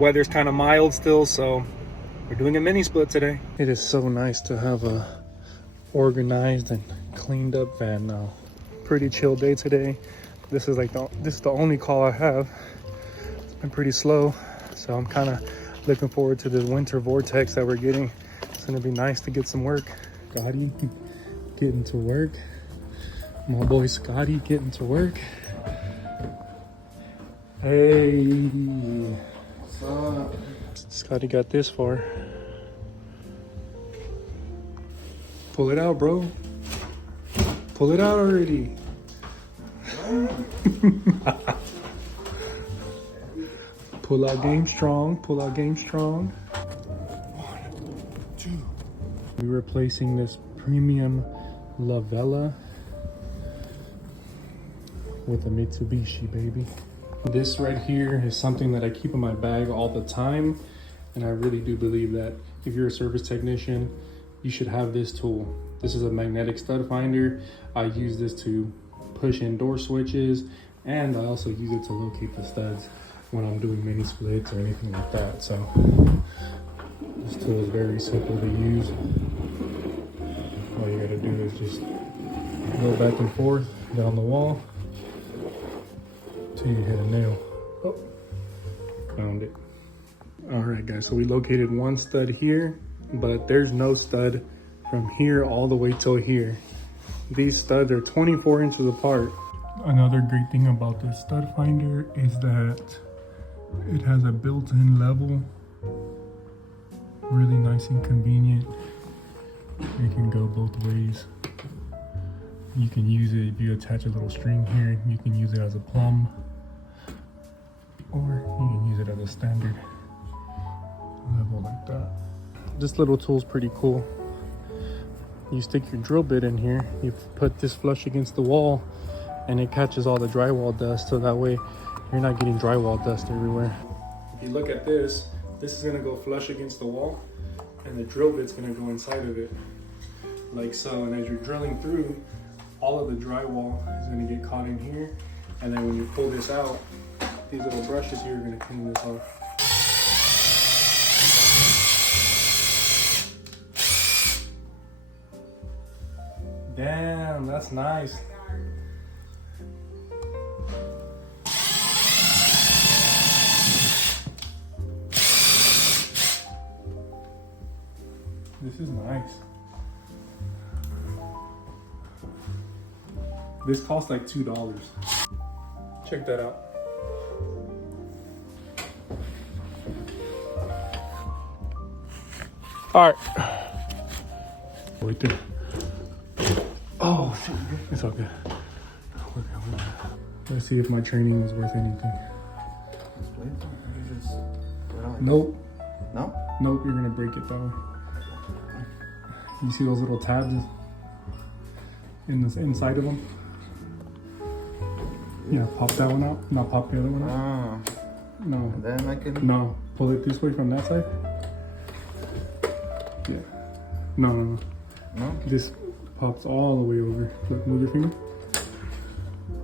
weather's kind of mild still, so we're doing a mini split today. It is so nice to have a organized and cleaned up van now. Pretty chill day today. This is the only call I have. It's been pretty slow, so I'm kind of looking forward to the winter vortex that we're getting. It's gonna be nice to get some work. Scotty getting to work. My boy Scotty getting to work. Hey, what's up? Scotty got this far. Pull it out, bro. Pull it out already. Pull out game strong. Pull out game strong. 1, 2. We're replacing this premium Lavella with a Mitsubishi, baby. This right here is something that I keep in my bag all the time, and I really do believe that if you're a service technician, you should have this tool. This is a magnetic stud finder. I use this to push in door switches, and I also use it to locate the studs when I'm doing mini splits or anything like that. So this tool is very simple to use. All you gotta do is just go back and forth down the wall till you hit a nail. Oh, found it. All right, guys, so we located one stud here, but there's no stud from here all the way till here. These studs are 24 inches apart. Another great thing about this stud finder is that it has a built-in level. Really nice and convenient. It can go both ways. You can use it if you attach a little string here. You can use it as a plumb, or you can use it as a standard level like that. This little tool is pretty cool. You stick your drill bit in here, you put this flush against the wall, and it catches all the drywall dust, so that way you're not getting drywall dust everywhere. If you look at this, this is gonna go flush against the wall, and the drill bit's gonna go inside of it, like so. And as you're drilling through, all of the drywall is gonna get caught in here, and then when you pull this out, these little brushes here are gonna clean this off. Damn, that's nice. This is nice. This costs like $2. Check that out. All right. Right there. Oh, shit. It's all good. We're good. Let's see if my training was worth anything. Nope. No? Nope, you're gonna break it though. You see those little tabs in the inside of them? Yeah, pop that one out. No, pop the other one out. No. And then I can... No, pull it this way from that side. Yeah. No. No? This pops all the way over. Look, move your finger.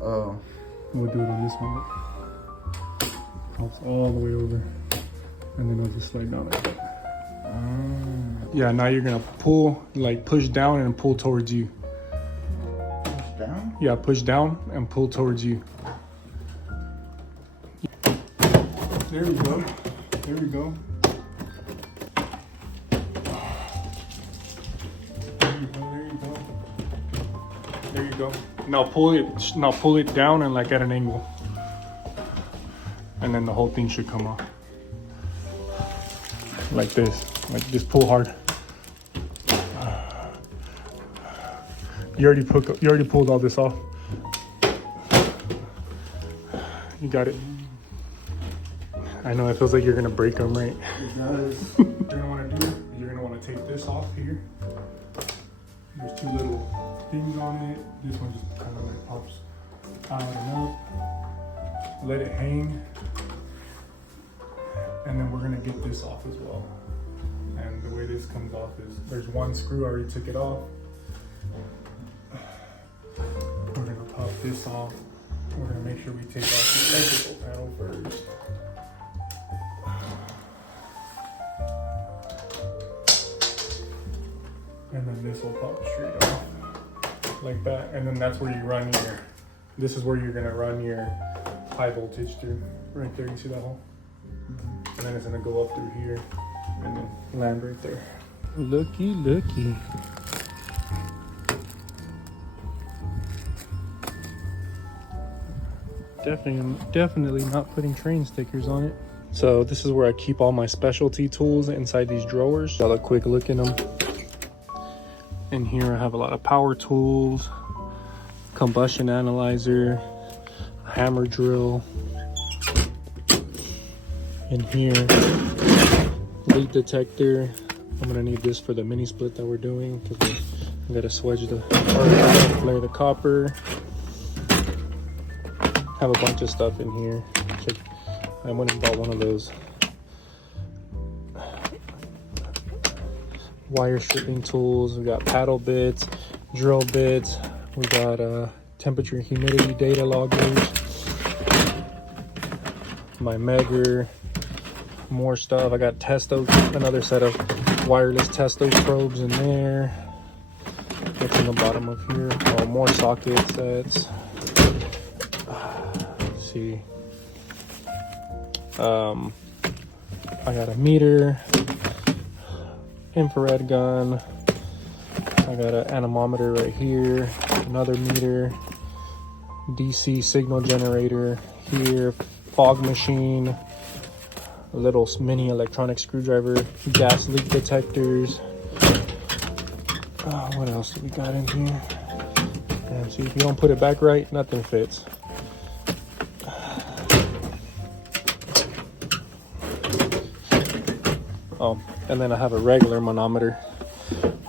Oh. We'll do it on this one. Pops all the way over. And then I'll just slide down like that. Yeah, now you're gonna pull, like push down and pull towards you. Push down? Yeah, push down and pull towards you. There we go. There we go. There you go. Now pull it down and like at an angle. And then the whole thing should come off. Like this. Like just pull hard. You already pulled all this off. You got it. I know it feels like you're gonna break them, right? It does. What you're gonna want to do is you're gonna want to take this off here. There's two little things on it. This one just kind of like pops out and up. Let it hang, and then we're gonna get this off as well. And the way this comes off is there's one screw. I already took it off. We're gonna pop this off. We're gonna make sure we take off the electrical panel first. And then this will pop straight off like that. And then that's where you run your, this is where you're gonna run your high voltage through. Right there, you see that hole? And then it's gonna go up through here and then land right there. Looky, looky. Definitely not putting train stickers on it. So this is where I keep all my specialty tools inside these drawers. Got a quick look in them. In here I have a lot of power tools, combustion analyzer, hammer drill. In here, leak detector. I'm gonna need this for the mini split that we're doing because we gotta swedge the, or flare the copper. Have a bunch of stuff in here. I went and bought one of those wire stripping tools. We got paddle bits, drill bits. We got temperature and humidity data loggers. My megger, more stuff. I got testo, another set of wireless testo probes in there. What's in the bottom of here? Oh, more socket sets. See, I got a meter, infrared gun, I got an anemometer right here, another meter, DC signal generator here, fog machine, a little mini electronic screwdriver, gas leak detectors. What else do we got in here? And see, if you don't put it back right, nothing fits. Oh, and then I have a regular manometer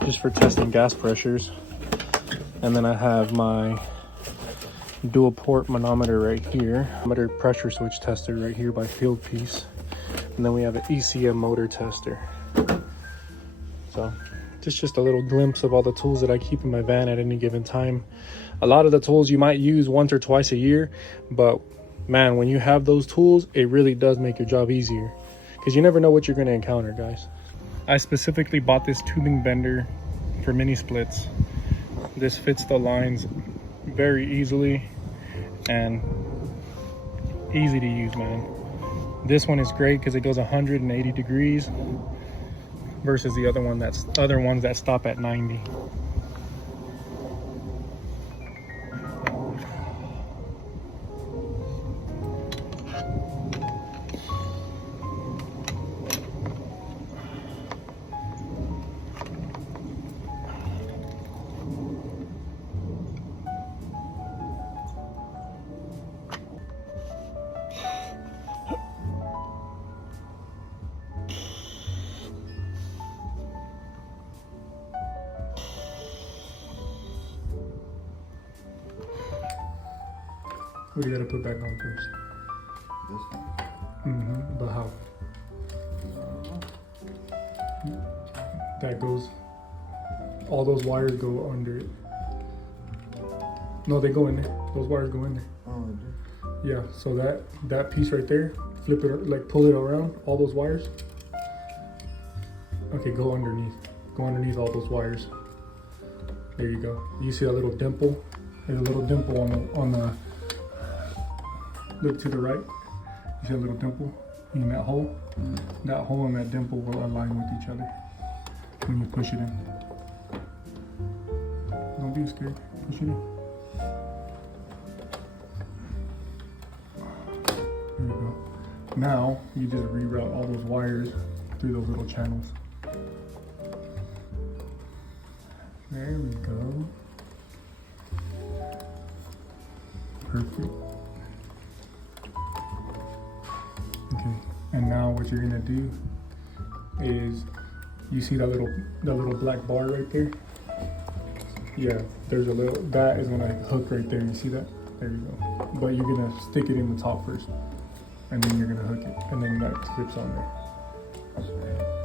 just for testing gas pressures. And then I have my dual port manometer right here. Manometer pressure switch tester right here by Fieldpiece. And then we have an ECM motor tester. So just a little glimpse of all the tools that I keep in my van at any given time. A lot of the tools you might use once or twice a year, but man, when you have those tools, it really does make your job easier. Because you never know what you're going to encounter, guys. I specifically bought this tubing bender for mini splits. This fits the lines very easily and easy to use, man. This one is great because it goes 180 degrees versus the other ones that stop at 90. What do you gotta put back on first? This one? But how? That goes, all those wires go under it. No, they go in there. Those wires go in there. Oh, they do? Yeah, so that piece right there, flip it, like pull it around, all those wires. Okay, go underneath. Go underneath all those wires. There you go. You see that little dimple? There's a little dimple on the look to the right. You see a little dimple in that hole? That hole and that dimple will align with each other when you push it in. Don't be scared. Push it in. There you go. Now you just reroute all those wires through those little channels. There we go. Perfect. Okay, and now what you're gonna do is, you see that little black bar right there? Yeah, there's a little, that is gonna hook right there. You see that? There you go. But you're gonna stick it in the top first, and then you're gonna hook it, and then that clips on there.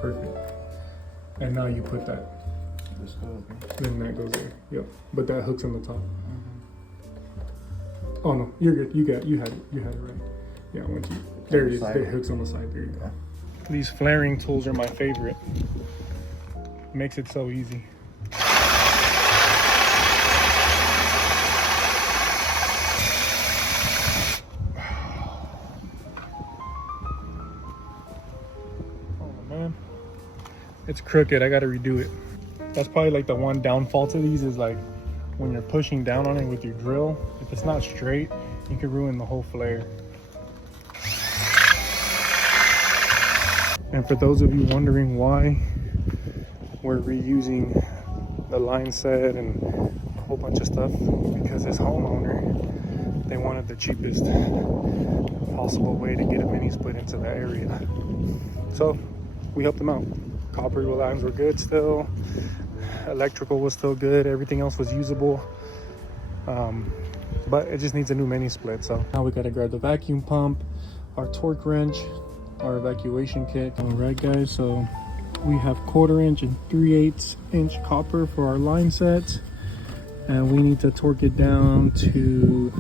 Perfect. And now you put that. This goes, right? Then that goes there. Yep. But that hooks on the top. Oh no, you're good. You had it. You had it right. Yeah, once you, there it is. There, hooks on the side. There you go. These flaring tools are my favorite. Makes it so easy. man. It's crooked. I gotta redo it. That's probably like the one downfall to these is like when you're pushing down on it with your drill, if it's not straight, you could ruin the whole flare. And for those of you wondering why we're reusing the line set and a whole bunch of stuff, because this homeowner, they wanted the cheapest possible way to get a mini split into the area. So we helped them out. Copper lines were good still, electrical was still good, everything else was usable, but it just needs a new mini split. So now we got to grab the vacuum pump, our torque wrench, our evacuation kit. All right guys, so we have 1/4 inch and 3/8 inch copper for our line sets, and we need to torque it down to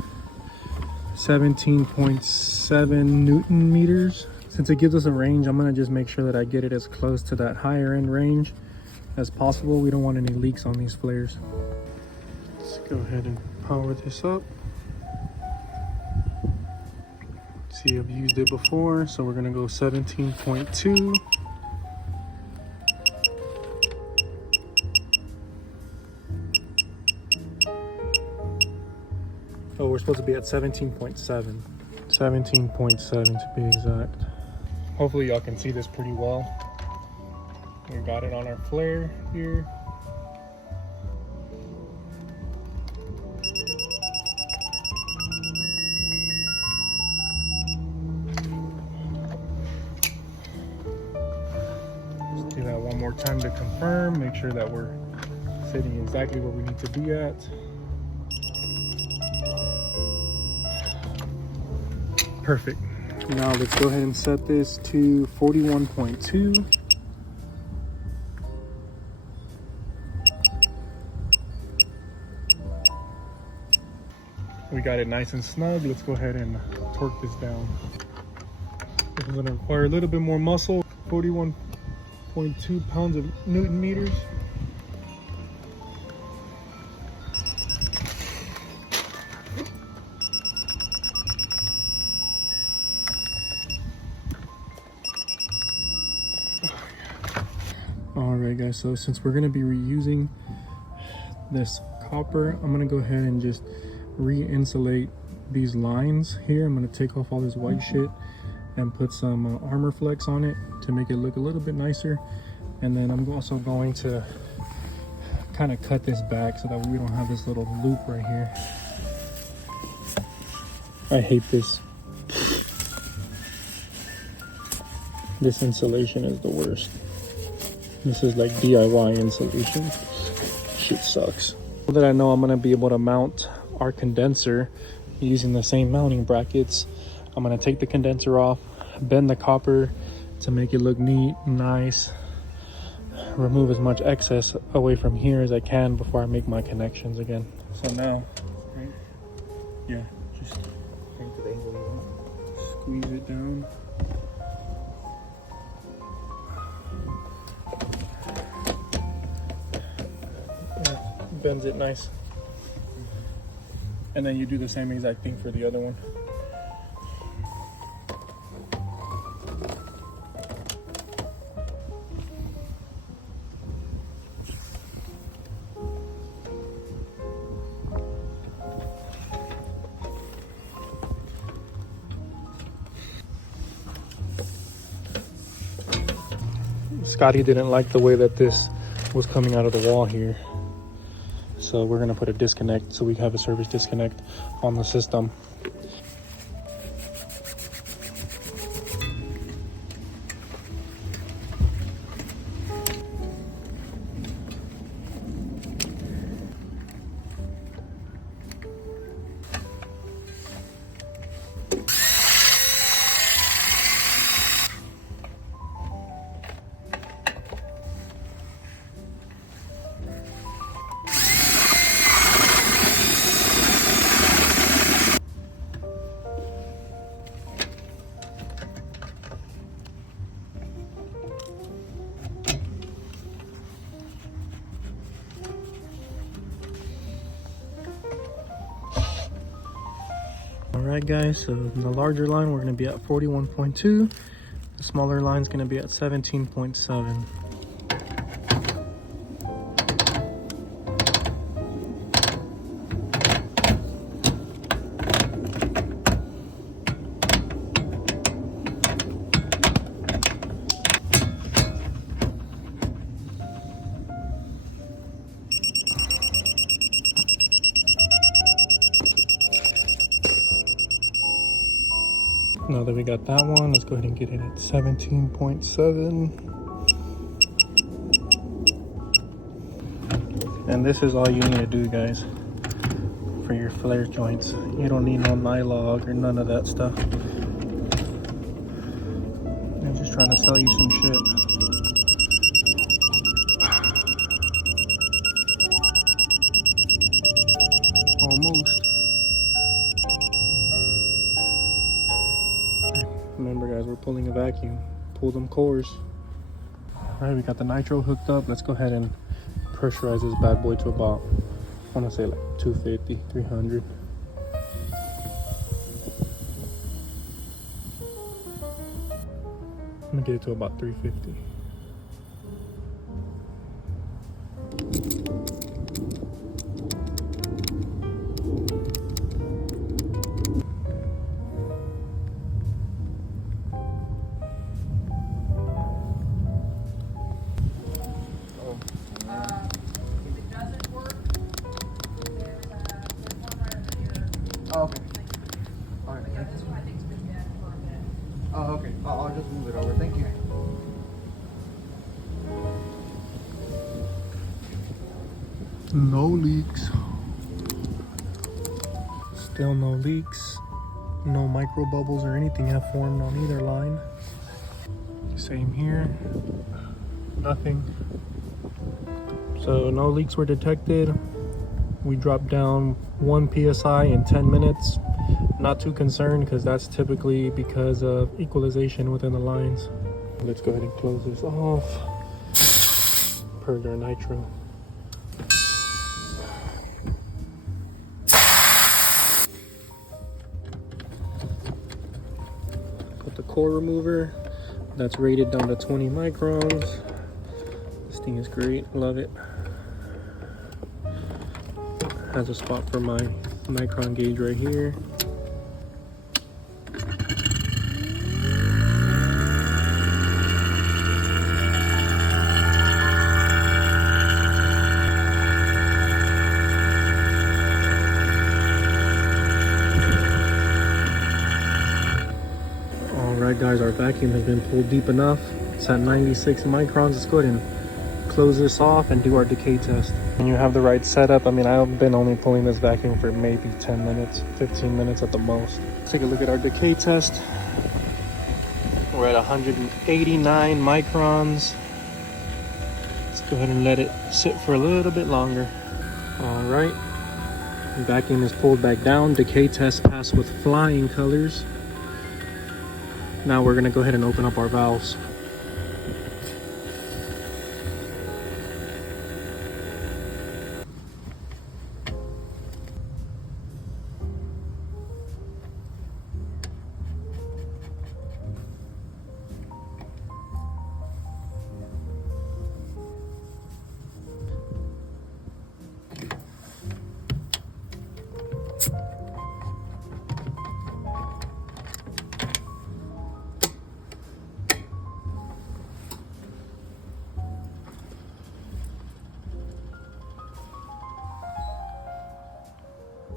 17.7 Newton meters. Since it gives us a range, I'm gonna just make sure that I get it as close to that higher end range as possible. We don't want any leaks on these flares. Let's go ahead and power this up. See, I've used it before, so we're gonna go 17.2. Oh, we're supposed to be at 17.7. 17.7 to be exact. Hopefully y'all can see this pretty well. We got it on our flare here. Just do that one more time to confirm, make sure that we're sitting exactly where we need to be at. Perfect. Now let's go ahead and set this to 41.2. We got it nice and snug. Let's go ahead and torque this down. This is gonna require a little bit more muscle. 41.2 pounds of Newton meters. Alright guys, so since we're going to be reusing this copper, I'm going to go ahead and just re-insulate these lines here. I'm going to take off all this white shit and put some armor flex on it to make it look a little bit nicer. And then I'm also going to kind of cut this back so that we don't have this little loop right here. I hate this. This insulation is the worst. This is like DIY insulation. Shit sucks. Now that I know I'm gonna be able to mount our condenser using the same mounting brackets, I'm gonna take the condenser off, bend the copper to make it look neat, nice, remove as much excess away from here as I can before I make my connections again. So now, right? Yeah, just squeeze it down. Bends it nice, and then you do the same exact thing for the other one. Scotty didn't like the way that this was coming out of the wall here. So we're gonna put a disconnect so we have a service disconnect on the system. Alright guys, so the larger line we're going to be at 41.2. The smaller line's gonna be at 17.7. Now that we got that one, let's go ahead and get it at 17.7. And this is all you need to do, guys, for your flare joints. You don't need no nylog or none of that stuff. I'm just trying to sell you some shit. Almost. Remember, guys, we're pulling a vacuum. Pull them cores. All right, we got the nitro hooked up. Let's go ahead and pressurize this bad boy to about, I want to say like 250, 300. I'm gonna get it to about 350. Oh, okay. All right. Yeah, this one I think has been dead for a bit. Oh, okay. I'll just move it over. Thank you. No leaks. Still no leaks. No micro bubbles or anything have formed on either line. Same here. Nothing. So no leaks were detected. We dropped down 1 psi in 10 minutes. Not too concerned because that's typically because of equalization within the lines. Let's go ahead and close this off. Purge our nitro. Put the core remover. That's rated down to 20 microns. This thing is great, love it. Has a spot for my micron gauge right here. Alright guys, our vacuum has been pulled deep enough. It's at 96 microns. Let's go ahead and close this off and do our decay test. When you have the right setup, I mean, I've been only pulling this vacuum for maybe 10 minutes, 15 minutes at the most. Let's take a look at our decay test. We're at 189 microns. Let's go ahead and let it sit for a little bit longer. All right, vacuum is pulled back down. Decay test passed with flying colors. Now we're gonna go ahead and open up our valves.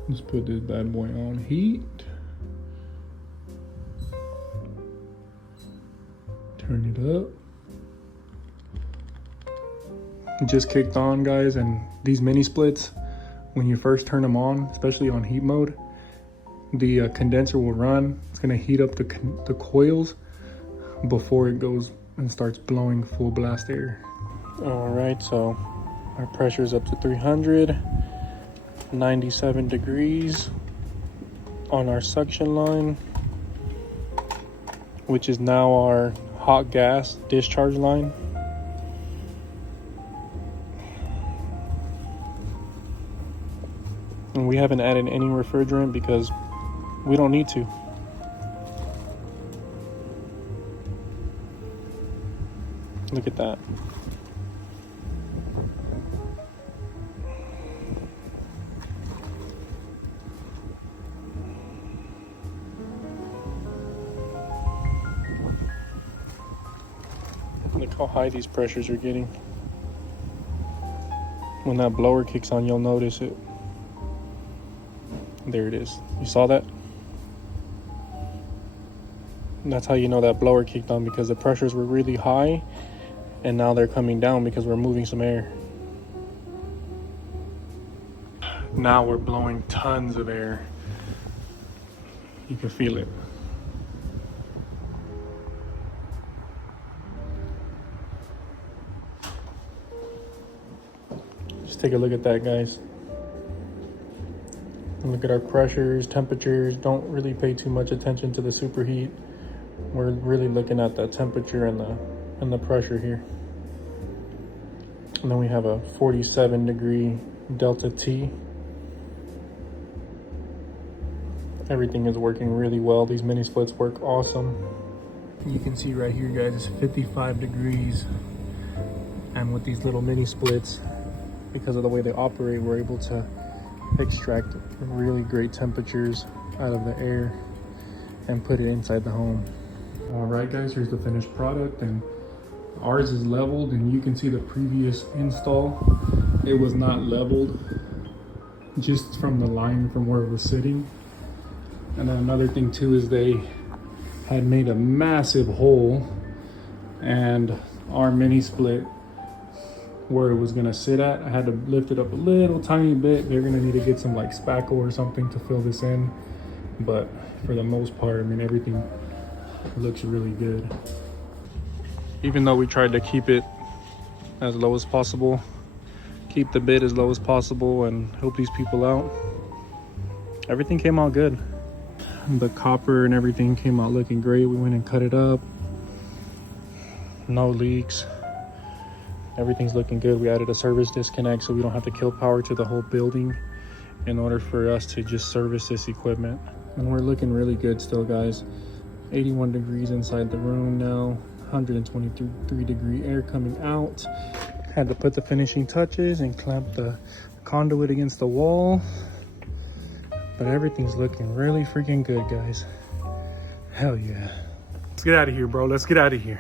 Let's put this bad boy on heat. Turn it up. It just kicked on, guys, and these mini splits, when you first turn them on, especially on heat mode, the condenser will run. It's gonna heat up the coils before it goes and starts blowing full blast air. All right, so our pressure's up to 300. 97 degrees on our suction line, which is now our hot gas discharge line. And we haven't added any refrigerant because we don't need to. Look at that. Look how high these pressures are getting. When that blower kicks on, you'll notice it. There it is. You saw that? That's how you know that blower kicked on, because the pressures were really high and now they're coming down because we're moving some air. Now we're blowing tons of air. You can feel it. Just take a look at that, guys. And look at our pressures, temperatures. Don't really pay too much attention to the superheat. We're really looking at the temperature and the pressure here. And then we have a 47 degree delta T. Everything is working really well. These mini splits work awesome. You can see right here, guys, it's 55 degrees. And with these little mini splits, because of the way they operate, we're able to extract really great temperatures out of the air and put it inside the home. All right, guys, here's the finished product, and ours is leveled, and you can see the previous install, it was not leveled just from the line from where it was sitting. And then another thing too is they had made a massive hole, and our mini split where it was gonna sit at, I had to lift it up a little tiny bit. They're gonna need to get some like spackle or something to fill this in, but for the most part, I mean, everything looks really good. Even though we tried to keep it as low as possible, keep the bid as low as possible and help these people out, everything came out good. The copper and everything came out looking great. We went and cut it up. No leaks. Everything's looking good. We added a service disconnect so we don't have to kill power to the whole building in order for us to just service this equipment. And we're looking really good still, guys. 81 degrees inside the room now. 123 degree air coming out. Had to put the finishing touches and clamp the conduit against the wall. But everything's looking really freaking good, guys. Hell yeah. Let's get out of here, bro. Let's get out of here.